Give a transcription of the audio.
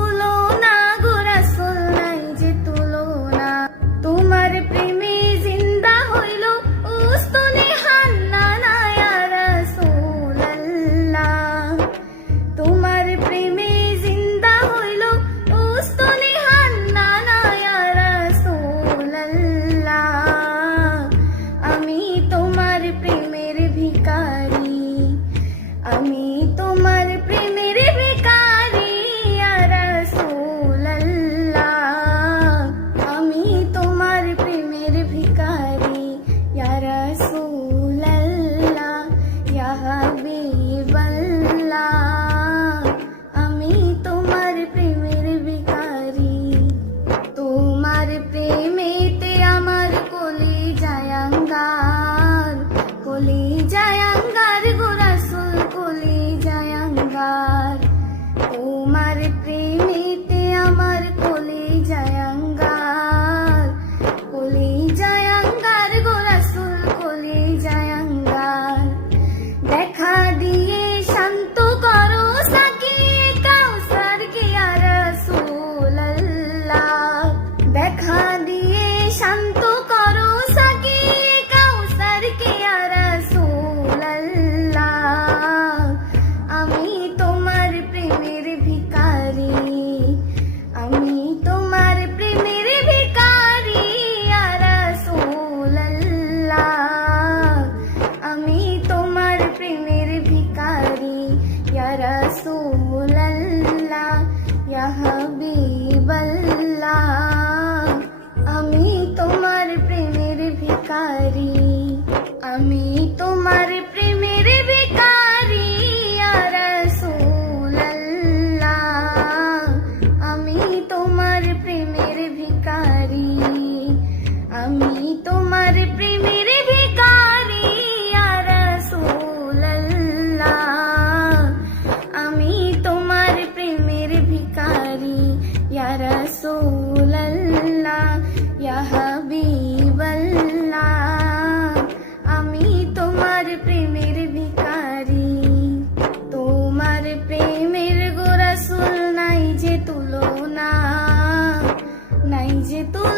তুলনা গো রাসূল, নাই যে তুলনা। তোমার প্রেমে জিন্দা হইল উস্তনে হান্না না ইয়া রাসূল তোমার প্রেমে জিন্দা হইল উস্তনে হান্না না ইয়া রাসূল আল্লাহ আমি তোমার প্রেমের ভিখারি, আমি তোমার প্রেমেতে আমি তোমার itu